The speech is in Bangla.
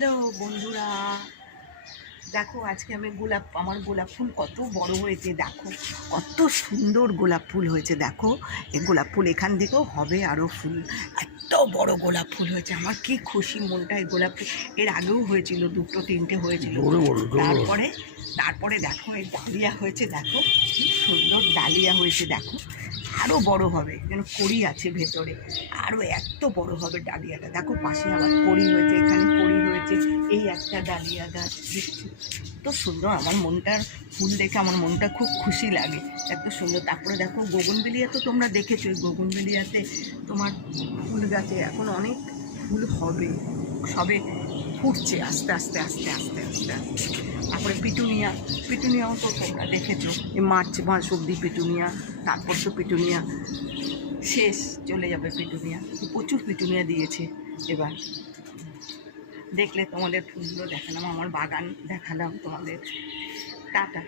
হ্যালো বন্ধুরা, দেখো আজকে আমি আমার গোলাপ ফুল কত বড় হয়েছে। দেখো কত সুন্দর গোলাপ ফুল হয়েছে। দেখো এই গোলাপ ফুল এখান থেকেও হবে আরও ফুল। এত বড় গোলাপ ফুল হয়েছে, আমার কি খুশি মনটা। এই গোলাপ ফুল এর আগেও হয়েছিল, দুটো তিনটে হয়েছিল। তারপরে দেখো এই ডালিয়া হয়েছে। দেখো কি সুন্দর ডালিয়া হয়েছে। দেখো আরও বড় হবে, যেন কড়ি আছে ভেতরে, আরও এত বড় হবে ডালিয়াটা। দেখো পাশে আবার কড়ি হয়েছে, এখানে কড়ি হয়েছে। এই একটা ডালিয়া গাছ দেখছি, তো সুন্দর। আমার মনটার ফুল দেখে আমার মনটা খুব খুশি লাগে, এত সুন্দর। তারপরে দেখো গগনবেলিয়া, তো তোমরা দেখেছো, ওই গগনবেলিয়াতে তোমার ফুল গাছে এখন অনেক ফুল হবে, সবে ফুটছে আস্তে আস্তে আস্তে আস্তে আস্তে আস্তে। তারপরে পিটুনিয়াও তো তোমরা দেখেছো, এই মাস অব্দি পিটুনিয়া, তারপর তো পিটুনিয়া শেষ, চলে যাবে পিটুনিয়া। প্রচুর পিটুনিয়া দিয়েছে এবার। দেখলে তোমাদের ফুলগুলো দেখালাম, আমার বাগান দেখালাম তোমাদের। টাটা।